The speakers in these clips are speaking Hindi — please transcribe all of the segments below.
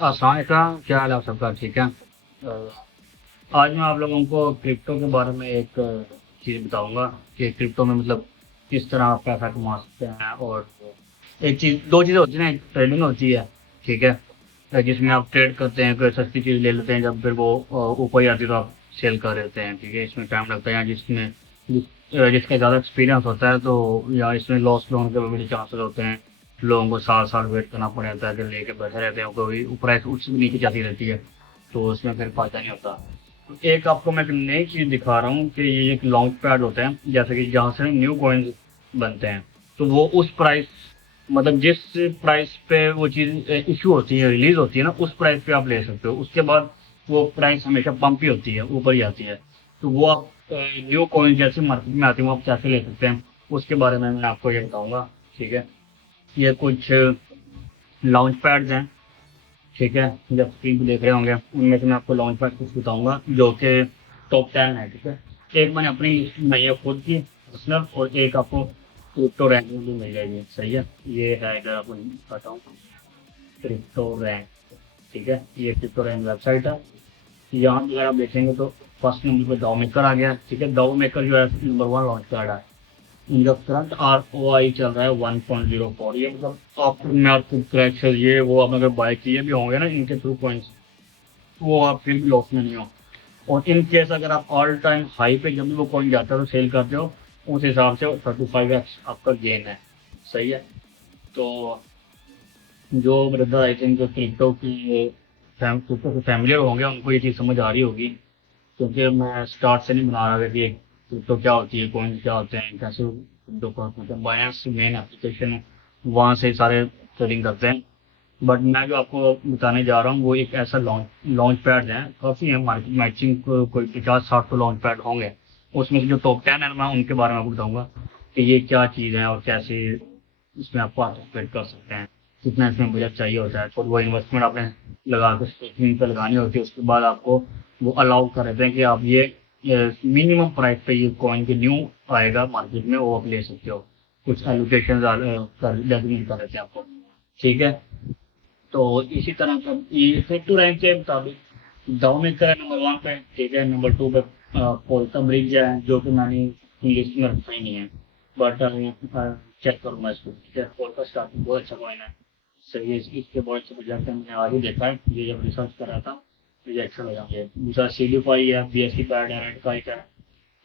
अस्सलाम वालेकुम, क्या हाल है आप सबका? ठीक है। आज मैं आप लोगों को क्रिप्टो के बारे में एक चीज़ बताऊंगा कि क्रिप्टो में मतलब किस तरह आप पैसा कमा सकते हैं। और एक चीज़, दो चीज़ें होती हैं ना, एक ट्रेडिंग होती है, ठीक है, जिसमें आप ट्रेड करते हैं, कोई सस्ती चीज़ ले लेते हैं, जब फिर वो ऊपर ही आती है तो आप सेल कर देते हैं, ठीक है। इसमें टाइम लगता है, जिसका ज़्यादा एक्सपीरियंस होता है, तो या इसमें लॉस होने के बड़े चांसेस होते हैं। लोगों को साल साल वेट करना पड़ जाता है, कि लेके बैठे रहते हैं, कभी प्राइस उच्च भी नीचे जाती रहती है, तो उसमें फिर फायदा नहीं होता। एक आपको मैं एक नई चीज़ दिखा रहा हूँ कि ये एक लॉन्च पैड होते हैं, जैसे कि जहाँ से न्यू कॉइन्स बनते हैं, तो वो उस प्राइस, मतलब जिस प्राइस पे वो चीज़ इशू होती है, रिलीज होती है ना, उस प्राइस पे आप ले सकते हो। उसके बाद वो प्राइस हमेशा पंप ही होती है, ऊपर ही आती है। तो वो आप न्यू कॉइन जैसे मार्केट में आती है, वो आप कैसे ले सकते हैं, उसके बारे में मैं आपको ये बताऊंगा, ठीक है। ये कुछ लॉन्च पैड्स हैं, ठीक है। जब स्क्रीन पे देख रहे होंगे, उनमें से मैं आपको लॉन्च पैड कुछ बताऊंगा जो कि टॉप 10 है, ठीक है। एक मैंने अपनी लिस्ट बनाई है खुद की पर्सनल, और एक आपको क्रिप्टो रैंक में भी मिल जाएगी, सही है। ये है, इधर आपको बताता हूँ, क्रिप्टो रैंक, ठीक है। ये क्रिप्टो रैंक वेबसाइट है। यहाँ पे अगर आप देखेंगे तो फर्स्ट नंबर पे दाव मेकर आ गया, ठीक है। दाव मेकर जो है नंबर 1 लॉन्च पैड है। इनका करंट ROI चल रहा है 1.04। ये मतलब आप, मैं आपको क्रैक से ये वो आपने अगर बाय किए भी होंगे ना इनके थ्रू पॉइंट्स, वो आप फिर भी लॉस में नहीं हो। और इन केस अगर आप ऑल टाइम हाई पे जब भी वो कॉइन जाता है तो सेल करते हो, उस हिसाब से 35x आपका गेन है, सही है। तो जो ब्रदर आई थिंक क्रिप्टो की क्रिप्टो के फैमिलियर होंगे, उनको ये चीज़ समझ आ रही होगी, क्योंकि मैं स्टार्ट से नहीं बना रहा था कि क्रिप्टो क्या होती है, कॉइन क्या होते हैं, कैसे क्रिप्टो का मतलब बायनेंस मेन एप्लीकेशन है, वहाँ से सारे ट्रेडिंग करते हैं। बट मैं जो आपको बताने जा रहा हूँ वो एक ऐसा लॉन्च लॉन्च पैड है, काफ़ी है मार्केट में, आई थिंक कोई 50-60 तो लॉन्च पैड होंगे। उसमें से जो टॉप 10 है मैं उनके बारे में आपको बताऊंगा कि ये क्या चीज़ है और कैसे इसमें आप पार्टिसिपेट कर सकते हैं, कितना इसमें बजट चाहिए होता है, और वो इन्वेस्टमेंट आपने लगा के स्टेकिंग पे लगानी होती है। उसके बाद आपको वो अलाउ कर देते हैं कि आप ये मिनिमम प्राइस पे ये कॉइन के न्यू आएगा मार्केट में, वो आप ले सकते हो। कुछ एलोकेशन कर डेजिग्नेट कर देते हैं आपको, ठीक है। तो इसी तरह का ये क्रिप्टो रैंक के मुताबिक दाव मेकर है नंबर 1 पे, ठीक है। नंबर 2 पे पोल्का ब्रिज है, जो कि मैंने लिस्ट में रखा ही नहीं है, बट चेक करूंगा इसको, ठीक है। पोल्का स्टार्टिंग बहुत अच्छा कॉइन है, सही है। इसके बहुत अच्छे प्रोजेक्ट है, मैंने आज ही देखा है, ये जब रिसर्च कर रहा था, मुझे अच्छा लगा। ये दूसरा सीडीफाई है, BSC पैड है, रेड काइट है,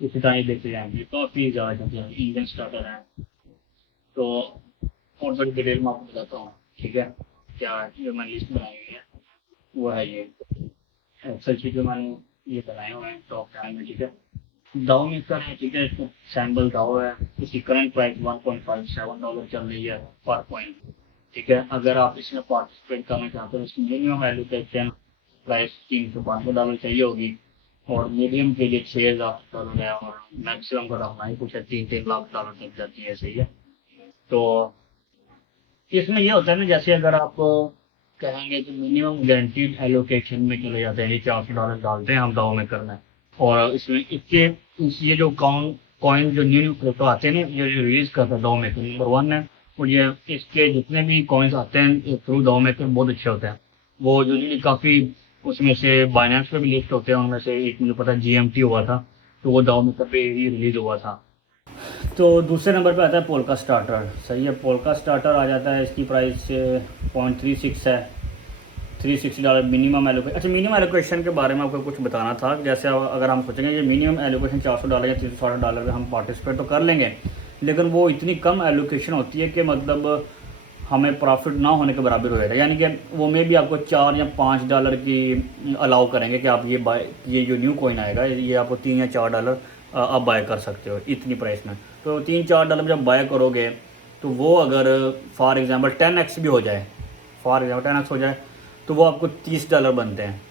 इसी तरह ये देखते जाएंगे, काफी ज्यादा चलते हैं, इंडियन स्टार्टर है। तो और बड़ी डिटेल में आपको बताता हूँ, ठीक है। क्या जो मैंने लिस्ट बनाई हुई है वो है ये एक्सेल शीट जो मैंने ये बनाए हुए हैं टॉप 10 में, ठीक है। दाव मिक्सर है, ठीक है। इसमें सैम्बल दाव है, इसकी करंट प्राइस $1.57 चल रही है पर कॉइन, ठीक है। अगर आप इसमें पार्टिसिपेट करना चाहते हो, इसकी मिनिमम एलोकेशन प्राइस $300-500 चाहिए होगी, और मीडियम के लिए $6,000 है, और मैक्सिमम का अपना ही कुछ है, 3-3 लाख डॉलर तक जाती है, सही है। तो इसमें ये होता है ना, जैसे अगर आप कहेंगे कि मिनिमम गारंटीड एलोकेशन में चले जाते हैं, ये $400 डालते हैं हम दाव में करना है। और इसमें इसके ये जो कॉइन जो न्यू न्यू क्रिप्टो आते हैं ना, ये रिलीज करता है दाव मेकर नंबर 1 है। और ये इसके जितने भी कॉइन्स आते हैं थ्रू दाव मेकर बहुत अच्छे होते हैं। वो जो काफ़ी, उसमें से बाइनेंस पे भी लिस्ट होते हैं, उनमें से एक मुझे पता है GMT हुआ था, तो वो दाव मेकर पे ही रिलीज हुआ था। तो दूसरे नंबर पे आता है पोल्का स्टार्टर, सही है। पोल्का स्टार्टर आ जाता है, इसकी प्राइस 0.36 है, $360 मिनिमम एलोकेशन। अच्छा, मिनिमम एलोकेशन के बारे में आपको कुछ बताना था। जैसे अगर हम सोचेंगे कि मिनिमम एलोकेशन $400 या $360 में हम पार्टिसिपेट तो कर लेंगे, लेकिन वो इतनी कम एलोकेशन होती है कि मतलब हमें प्रॉफिट ना होने के बराबर हो जाता है। यानी कि वो में भी आपको $4 या $5 की अलाउ करेंगे कि आप ये जो न्यू कॉइन आएगा, ये आपको $3 या $4 आप बाय कर सकते हो इतनी प्राइस में। तो $3-4 में जब बाय करोगे, तो वो अगर फॉर एग्जांपल 10x भी हो जाए, फॉर एग्जांपल 10x हो जाए, तो वो आपको $30 बनते हैं।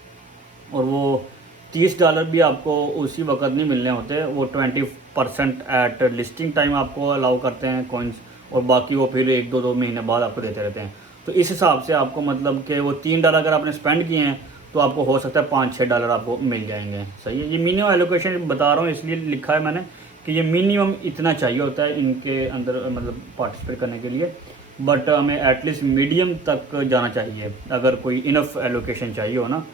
और वो $30 भी आपको उसी वक्त नहीं मिलने होते, वो 20% एट लिस्टिंग टाइम आपको अलाउ करते हैं कॉइन्स, और बाकी वो फिर 1-2 महीने बाद आपको देते रहते हैं। तो इस हिसाब से आपको मतलब कि वो $3 अगर आपने स्पेंड किए हैं, तो आपको हो सकता है $5-6 आपको मिल जाएंगे, सही है। ये मिनिमम एलोकेशन बता रहा हूँ, इसलिए लिखा है मैंने कि ये मिनिमम इतना चाहिए होता है इनके अंदर, मतलब पार्टिसिपेट करने के लिए। बट हमें एटलीस्ट मीडियम तक जाना चाहिए। अगर कोई इनफ एलोकेशन चाहिए हो ना,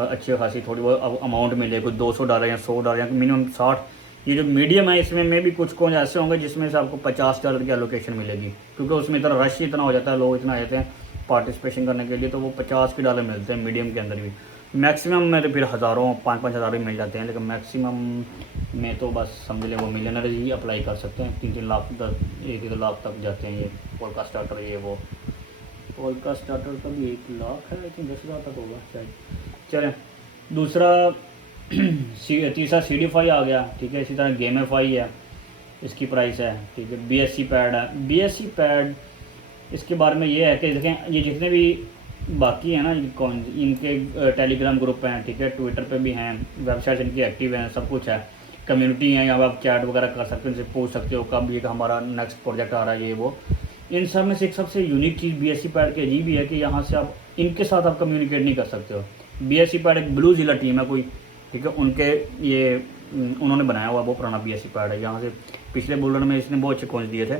अच्छी खासी थोड़ी बहुत अमाउंट मिले, कोई $200 या $100 या मिनिमम 60, ये जो मीडियम है इसमें में भी कुछ कौन ऐसे होंगे जिसमें से आपको $50 की एलोकेशन मिलेगी, क्योंकि उसमें इतना रश इतना हो जाता है, लोग इतना आते हैं पार्टिसिपेशन करने के लिए, तो वो $50 मिलते हैं मीडियम के अंदर भी। मैक्सिमम में तो फिर हज़ारों 5-5 हज़ार भी मिल जाते हैं, लेकिन मैक्सिमम में तो बस समझ लें वो मिलियनर ही अप्लाई कर सकते हैं। 3-3 लाख तक 1-1 लाख तक जाते हैं ये पोलका स्टार्टर। ये वो पोलका स्टार्टर का भी 1 लाख है, लेकिन 10,000 तक होगा शायद। चलें दूसरा तीसरा CD5 आ गया, ठीक है। इसी तरह गेमेफाई है, इसकी प्राइस है, ठीक है। BSC पैड है, BSC पैड इसके बारे में ये है कि देखें ये जितने भी बाकी हैं ना कौन, इनके टेलीग्राम ग्रुप हैं, ठीक है, ट्विटर पे भी हैं, वेबसाइट इनकी एक्टिव हैं, सब कुछ है, कम्युनिटी है, यहाँ पर आप चैट वगैरह कर सकते हो, उनसे पूछ सकते हो कब ये हमारा नेक्स्ट प्रोजेक्ट आ रहा है ये वो। इन सब में से एक सबसे यूनिक चीज़ BSC पैड की अजीब ही है कि यहाँ से आप इनके साथ आप कम्युनिकेट नहीं कर सकते हो। BSC पैड एक ब्लू जिला टीम है कोई, ठीक है, उनके ये उन्होंने बनाया हुआ बहुत पुराना BSC पैड है। यहाँ से पिछले बुलेट में इसने बहुत अच्छे कॉइन्स दिए थे,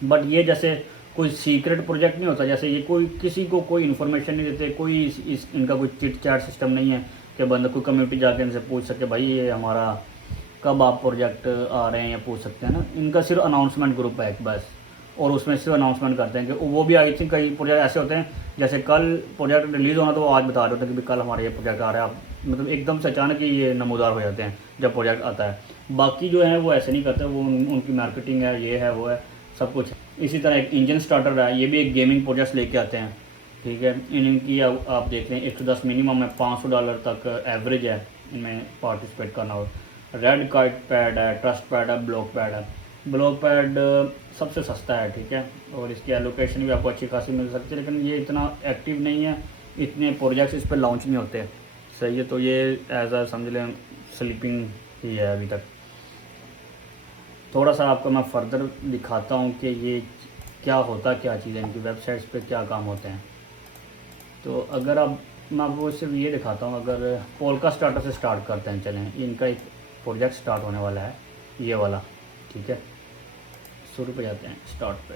बट ये जैसे कोई सीक्रेट प्रोजेक्ट नहीं होता, जैसे ये कोई किसी को कोई इन्फॉर्मेशन नहीं देते, कोई इनका कोई चिट चैट सिस्टम नहीं है कि बंदा कोई कम्युनिटी जाके इनसे पूछ सके भाई ये हमारा कब आप प्रोजेक्ट आ रहे हैं, या पूछ सकते हैं ना। इनका सिर्फ अनाउंसमेंट ग्रुप है एक बस, और उसमें सिर्फ अनाउंसमेंट करते हैं कि वो भी आई थिंक कई प्रोजेक्ट ऐसे होते हैं जैसे कल प्रोजेक्ट रिलीज़ होना तो वो आज बता रहे होते हैं कि कल हमारा ये प्रोजेक्ट आ रहा है, आप मतलब एकदम से अचानक ही ये नमूदार हो जाते हैं जब प्रोजेक्ट आता है। बाकी जो है वो ऐसे नहीं करते, वो उनकी मार्केटिंग है, ये है वो है सब कुछ। इसी तरह एक इंजन स्टार्टर है, ये भी एक गेमिंग प्रोजेक्ट लेके आते हैं, ठीक है। इनकी आप देख लें 110 मिनिमम है, $500 तक एवरेज है इनमें पार्टिसिपेट करना हो। रेड काइट पैड है, ट्रस्ट पैड है, ब्लॉक पैड है। ब्लॉक पैड सबसे सस्ता है, ठीक है, और इसकी एलोकेशन भी आपको अच्छी खासी मिल सकती है, लेकिन ये इतना एक्टिव नहीं है, इतने प्रोजेक्ट्स इस पर लॉन्च नहीं होते, सही है। तो ये एज आ समझ लें स्लीपिंग ही है अभी तक। थोड़ा सा आपको मैं फर्दर दिखाता हूँ कि ये क्या होता क्या चीज़ है, इनकी वेबसाइट्स पे क्या काम होते हैं। तो अगर आप मैं आपको सिर्फ ये दिखाता हूँ, अगर पोलका स्टार्टर से स्टार्ट करते हैं, चलें इनका एक प्रोजेक्ट स्टार्ट होने वाला है ये वाला, ठीक है। शुरू पे जाते हैं, स्टार्ट पे।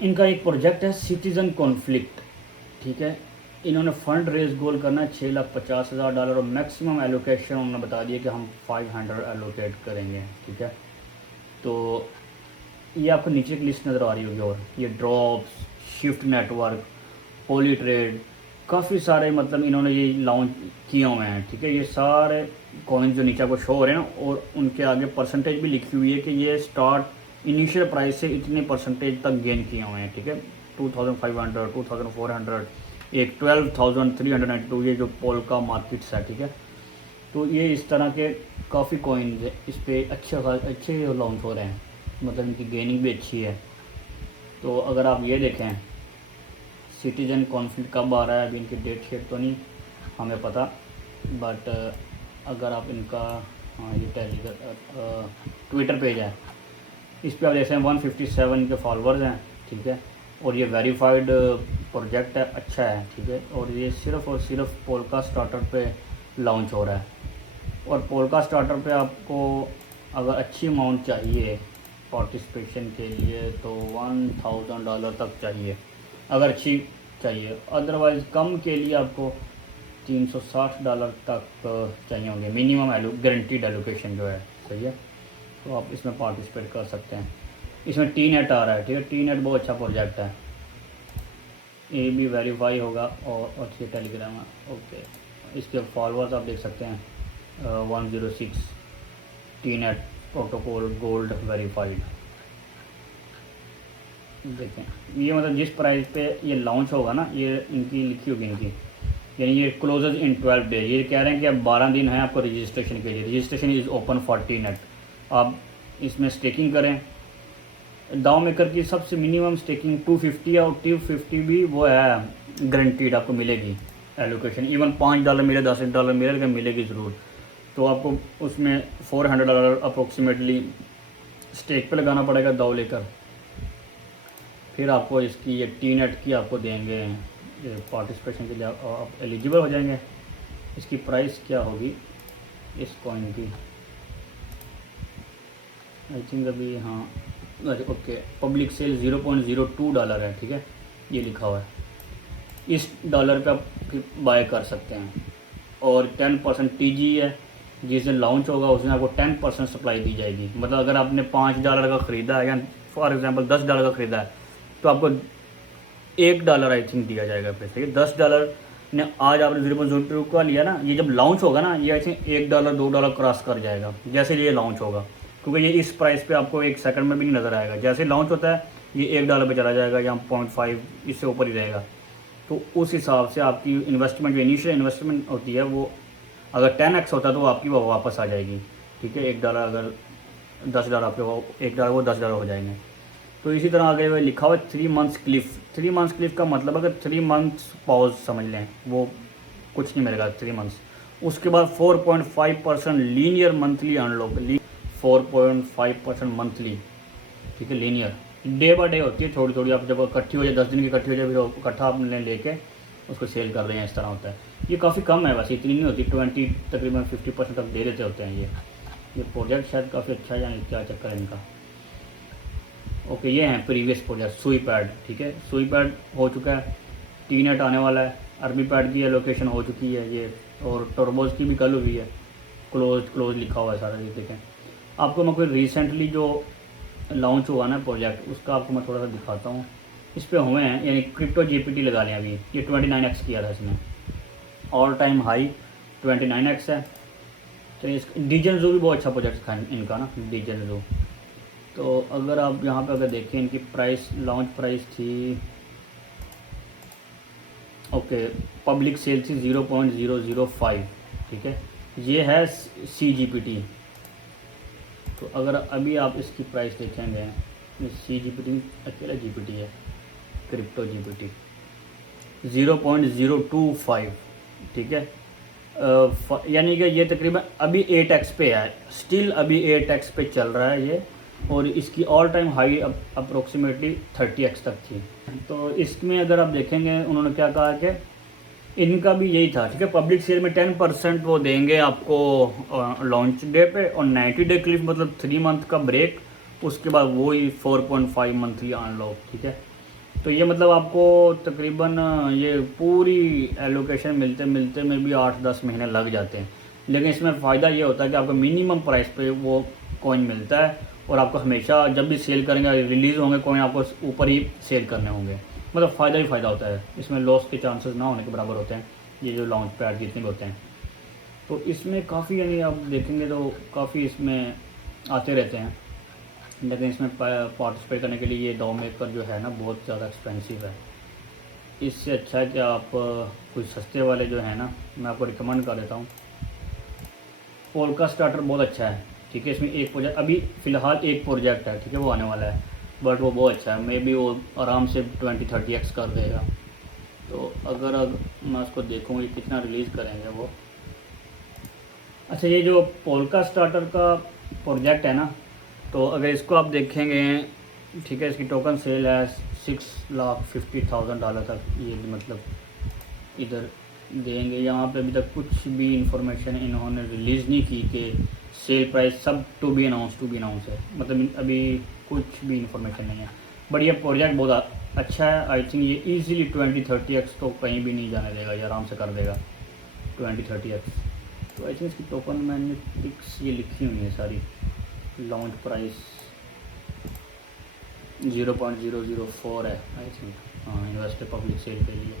इनका एक प्रोजेक्ट है सिटीज़न कॉन्फ्लिक्ट, ठीक है। इन्होंने फ़ंड रेज गोल करना है $6,50,000 और मैक्सिमम एलोकेशन उन्होंने बता दिया कि हम 500 एलोकेट करेंगे, ठीक है। तो ये आपको नीचे की लिस्ट नज़र आ रही होगी, और ये ड्रॉप्स, शिफ्ट नेटवर्क, पोली ट्रेड, काफ़ी सारे मतलब इन्होंने ये लॉन्च किए हुए हैं, ठीक है। ये सारे कॉइन्स जो नीचे को शो हो रहे हैं ना, और उनके आगे परसेंटेज भी लिखी हुई है कि ये स्टार्ट इनिशियल प्राइस से इतने परसेंटेज तक गेन किए हुए हैं, ठीक है। 2500, 2400, एक 12,392, ये जो पोलका मार्केट्स है, ठीक है। तो ये इस तरह के काफ़ी कॉइन्स इस पर अच्छे लॉन्च हो रहे हैं, मतलब इनकी गेनिंग भी अच्छी है। तो अगर आप ये देखें सिटीजन कॉन्फ्लिक्ट कब आ रहा है, अभी इनकी डेट शीट तो नहीं हमें पता, बट अगर आप इनका हाँ ये टेलीग्राम ट्विटर पेज है, इस पर आप देख सकते हैं 157 इनके फॉलोअर्स हैं, ठीक है। और ये वेरीफाइड प्रोजेक्ट है, अच्छा है, ठीक है। और ये सिर्फ़ और सिर्फ पोलका स्टार्टर पे लॉन्च हो रहा है, और पोलका स्टार्टर पे आपको अगर अच्छी अमाउंट चाहिए पार्टिसिपेशन के लिए तो $1,000 तक चाहिए अगर अच्छी चाहिए, अदरवाइज़ कम के लिए आपको $360 तक चाहिए होंगे मिनिमम गारंटीड एलोकेशन जो है, सही है। तो आप इसमें पार्टिसिपेट कर सकते हैं। इसमें TNET आ रहा है, ठीक है। TNET बहुत अच्छा प्रोजेक्ट है, ये भी वेरीफाई होगा और अच्छी टेलीग्राम है, ओके। इसके फॉलोअर्स आप देख सकते हैं 106 TNET प्रोटोकॉल गोल्ड वेरीफाइड। देखें ये मतलब जिस प्राइस पे ये लॉन्च होगा ना, ये इनकी लिखी होगी इनकी, यानी ये क्लोजेज इन 12 डेज। ये कह रहे हैं कि अब 12 दिन है आपको रजिस्ट्रेशन के लिए। Registration is open for TNET। आप इसमें स्टेकिंग करें। दाव मेकर की सबसे मिनिमम स्टेकिंग 250 है, और 250 भी वो है गारंटीड आपको मिलेगी एलोकेशन। इवन $5 मिले, $10 मिले, लेकिन मिलेगी ज़रूर। तो आपको उसमें $400 अप्रोक्सीमेटली स्टेक पे लगाना पड़ेगा दाव लेकर, फिर आपको इसकी ये TNET की आपको देंगे पार्टिसिपेशन के लिए, आप एलिजिबल हो जाएंगे। इसकी प्राइस क्या होगी इस कॉइन की, आई थिंक अभी हाँ ओके, पब्लिक सेल $0.02 है, ठीक है, ये लिखा हुआ है। इस डॉलर पे आप बाय कर सकते हैं। और 10% TG है, जिस दिन लॉन्च होगा उस दिन आपको 10% सप्लाई दी जाएगी। मतलब अगर आपने $5 का ख़रीदा है या फॉर एग्जांपल $10 का ख़रीदा है तो आपको $1 आई थिंक दिया जाएगा पैसे। $10 ने आज आपने 0.02 का लिया ना, ये जब लॉन्च होगा ना, ये आई थिंक $1 $2 क्रॉस कर जाएगा जैसे ये लॉन्च होगा, क्योंकि ये इस प्राइस पे आपको 1 सेकंड में भी नहीं नज़र आएगा। जैसे लॉन्च होता है ये $1 पे चला जाएगा या 0.5 इससे ऊपर ही रहेगा। तो उस हिसाब से आपकी इन्वेस्टमेंट, जो इनिशियल इन्वेस्टमेंट होती है वो अगर 10x होता है तो आपकी वो वापस आ जाएगी, ठीक है। $1 अगर $10 आपके वो $1 वो $10 हो जाएंगे। तो इसी तरह आगे लिखा हुआ है 3 मंथ्स क्लिफ। 3 मंथ्स क्लिफ का मतलब अगर 3 मंथ्स पॉज समझ लें, वो कुछ नहीं मिलेगा 3 मंथ्स। उसके बाद 4.5% लीनियर मंथली अनलॉक, 4.5% मंथली, ठीक है, लीनियर डे बाय डे होती है, थोड़ी थोड़ी आप जब इकट्ठी हो जाए 10 दिन की इकट्ठी हो जाए फिर इकट्ठा आपने लेके उसको सेल कर रहे हैं, इस तरह होता है। ये काफ़ी कम है वैसे, इतनी नहीं होती, 20 तकरीबन 50% तक दे देते होते हैं। ये प्रोजेक्ट शायद काफ़ी अच्छा है, यानी क्या चक्कर है इनका। ओके, ये हैं प्रीवियस प्रोजेक्ट। सुई पैड, ठीक है, सुई पैड हो चुका है, टीनेट आने वाला है, अरबी पैड की एलोकेशन हो चुकी है ये, और टर्बोज की भी कल हुई है। क्लोज लिखा हुआ है सारा, ये देखें। आपको मैं कोई रिसेंटली जो लॉन्च हुआ ना प्रोजेक्ट, उसका आपको मैं थोड़ा सा दिखाता हूँ। इस पर हुए हैं, यानी क्रिप्टो GPT लगा लें अभी, ये 29x किया था इसने, ऑल टाइम हाई 29x है। तो इस डीजन जू भी बहुत अच्छा प्रोजेक्ट था इनका ना, डीजन जू। तो अगर आप यहाँ पे अगर देखें, इनकी प्राइस, लॉन्च प्राइस थी, ओके, पब्लिक सेल थी 0.005, ठीक है, ये है CGPT। तो अगर अभी आप इसकी प्राइस देखेंगे, CGPT अकेला GPT है, क्रिप्टो GPT 0.025, ठीक है, यानी कि ये तकरीबन अभी 8x पे है, स्टिल अभी 8x पे चल रहा है ये, और इसकी all time high approximately 30x तक थी। तो इसमें अगर आप देखेंगे उन्होंने क्या कहा कि इनका भी यही था, ठीक है, पब्लिक सेल में 10% वो देंगे आपको लॉन्च डे पे, और 90 डे क्लिफ मतलब 3 मंथ का ब्रेक, उसके बाद वही 4.5 मंथली अनलॉक, ठीक है। तो ये मतलब आपको तकरीबन ये पूरी एलोकेशन मिलते मिलते में भी 8-10 महीने लग जाते हैं। लेकिन इसमें फ़ायदा ये होता है कि आपको मिनिमम प्राइस पे वो कॉइन मिलता है, और आपको हमेशा जब भी सेल करेंगे, रिलीज़ होंगे कॉइन, आपको ऊपर ही सेल करने होंगे। मतलब फ़ायदा ही फ़ायदा होता है, इसमें लॉस के चांसेस ना होने के बराबर होते हैं ये जो लॉन्च पैड जितने भी होते हैं। तो इसमें काफ़ी, यानी आप देखेंगे तो काफ़ी इसमें आते रहते हैं, लेकिन इसमें पार्टिसिपेट करने के लिए ये डॉ मेकर जो है ना बहुत ज़्यादा एक्सपेंसिव है। इससे अच्छा है कि आप कुछ सस्ते वाले जो है ना, मैं आपको रिकमेंड कर देता हूँ। पोल्का स्टार्टर बहुत अच्छा है, ठीक है, इसमें एक प्रोजेक्ट अभी फ़िलहाल एक प्रोजेक्ट है, ठीक है, वो आने वाला है, बट वो बहुत अच्छा है, मे बी वो आराम से 20-30x कर देगा। तो अगर मैं उसको देखूँ ये कितना रिलीज़ करेंगे वो। अच्छा, ये जो पोल्का स्टार्टर का प्रोजेक्ट है ना, तो अगर इसको आप देखेंगे, ठीक है, इसकी टोकन सेल है $650,000 तक, ये मतलब इधर देंगे। यहाँ पे अभी तक कुछ भी इंफॉर्मेशन इन्होंने रिलीज़ नहीं की कि सेल प्राइस, सब टू बी अनाउंस है, मतलब अभी कुछ भी इंफॉर्मेशन नहीं है। बट ये प्रोजेक्ट बहुत अच्छा है, आई थिंक ये इजीली 20-30x तो कहीं भी नहीं जाने देगा, ये आराम से कर देगा 20-30x। तो आई थिंक इसकी टोकन मैग्नेटिक्स ये लिखी हुई है सारी, लॉन्च प्राइस 0.004 है आई थिंक, हाँ, इन्वेस्टर पब्लिक सेल के लिए।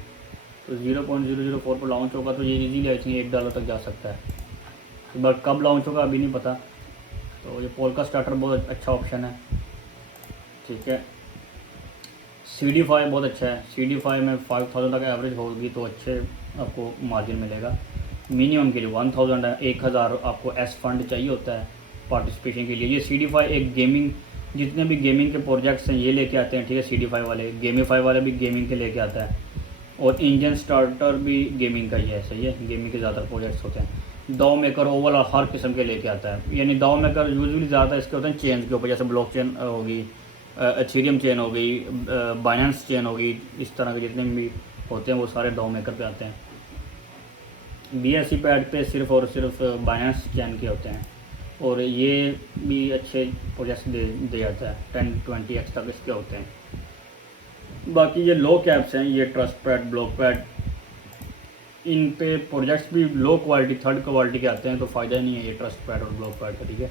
तो 0.004 पर लॉन्च होगा तो ये इजीली आई थिंक $1 तक जा सकता है, बट कब लॉन्च होगा अभी नहीं पता। तो ये पोल्का स्टार्टर बहुत अच्छा ऑप्शन है, ठीक है। CD5 बहुत अच्छा है, CD5 में 5000 तक एवरेज होगी तो अच्छे आपको मार्जिन मिलेगा। मिनिमम के लिए 1000 है, 1000 आपको एस फंड चाहिए होता है पार्टिसिपेशन के लिए। ये CD5 एक गेमिंग, जितने भी गेमिंग के प्रोजेक्ट्स हैं ये लेके आते हैं, ठीक है, CD5 वाले, गेमीफाई वाले भी गेमिंग के लेके आता है, और इंजन स्टार्टर भी गेमिंग का ही है, सही है, गेमिंग के ज़्यादातर प्रोजेक्ट्स होते हैं। दाव मेकर ओवल और हर किस्म के लेके आता है, यानी दाव मेकर यूजुअली ज़्यादा इसके होते हैं चेन के ऊपर, जैसे ब्लॉक चेन होगी, एथेरियम चेन हो गई, बाइनेंस चेन होगी, इस तरह के जितने भी होते हैं वो सारे दाव मेकर पे आते हैं। BSC पैड पे सिर्फ और सिर्फ बाइनेंस चेन के होते हैं, और ये भी अच्छे प्रोजेक्ट्स दे जाता है, 10-20x तक इसके होते हैं। बाकी ये लो कैप्स हैं, ये ट्रस्ट पैड, ब्लॉक पैड, इन पे प्रोजेक्ट्स भी लो क्वालिटी, थर्ड क्वालिटी के आते हैं, तो फ़ायदा ही नहीं है ये ट्रस्ट पैड और ब्लॉक पैड का, ठीक है।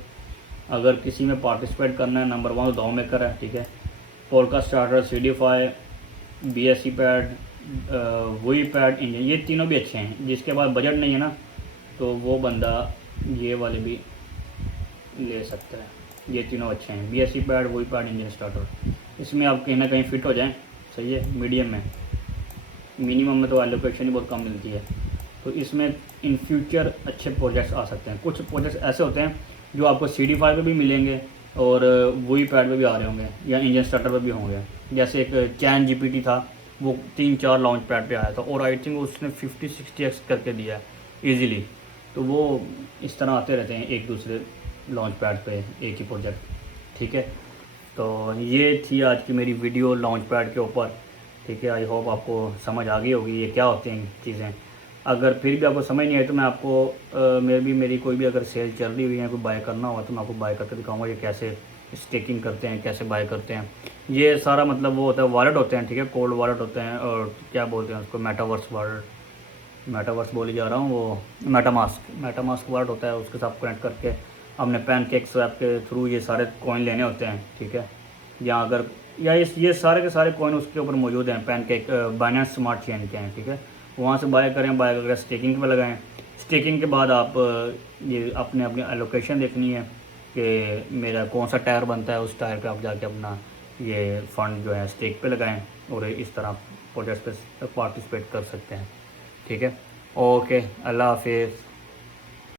अगर किसी में पार्टिसिपेट करना है, नंबर 1 तो मेकर है, ठीक है। पोलका स्टार्टर, सीडीफाई, BSC पैड, वही पैड, इंजन, ये तीनों भी अच्छे हैं। जिसके पास बजट नहीं है ना, तो वो बंदा ये वाले भी ले सकता है। ये तीनों अच्छे हैं, BSC पैड, वही पैड, इंजन स्टार्टर। इसमें आप कहीं ना कहीं फिट हो जाएं, सही है। मीडियम में, मिनिमम में तो एलोकेशन ही बहुत कम मिलती है, तो इसमें इन फ्यूचर अच्छे प्रोजेक्ट्स आ सकते हैं। कुछ प्रोजेक्ट्स ऐसे होते हैं जो आपको CD5 पे भी मिलेंगे और वही पैड पे भी आ रहे होंगे या इंजन स्टार्टर पे भी होंगे। जैसे एक चैन GPT था, वो 3-4 लॉन्च पैड पे आया था और आई थिंक उसने 50-60x करके दिया है ईज़िली। तो वो इस तरह आते रहते हैं एक दूसरे लॉन्च पैड पे एक ही प्रोजेक्ट, ठीक है। तो ये थी आज की मेरी वीडियो लॉन्च पैड के ऊपर, ठीक है। आई होप आपको समझ आ गई होगी ये क्या होती हैं चीज़ें। अगर फिर भी आपको समझ नहीं आई तो मैं आपको मेरी कोई भी अगर सेल चल रही हुई है, कोई बाय करना होगा तो मैं आपको बाय करके दिखाऊंगा ये कैसे स्टेकिंग करते हैं, कैसे बाय करते हैं। ये सारा मतलब वो होता है, वॉलेट होते हैं, ठीक है, कोल्ड वॉलेट होते हैं, और क्या बोलते हैं उसको, मेटावर्स वॉलेट, मेटावर्स बोली जा रहा हूँ, वो मेटामास्क वॉलेट होता है। उसके साथ कनेक्ट करके अपने पैनकेक स्वैप के थ्रू ये सारे कॉइन लेने होते हैं, ठीक है। या अगर या ये सारे के सारे कॉइन उसके ऊपर मौजूद हैं, पैनकेक बाइनेंस स्मार्ट चेन के हैं, ठीक है। वहाँ से बाय करें, बाय करके स्टेकिंग पे लगाएं। स्टेकिंग के बाद आप ये अपने अपनी एलोकेशन देखनी है कि मेरा कौन सा टायर बनता है, उस टायर पे आप जाके अपना ये फ़ंड जो है स्टेक पे लगाएं और इस तरह प्रोजेक्ट पे पार्टिसिपेट कर सकते हैं, ठीक है। ओके, अल्लाह हाफिज़।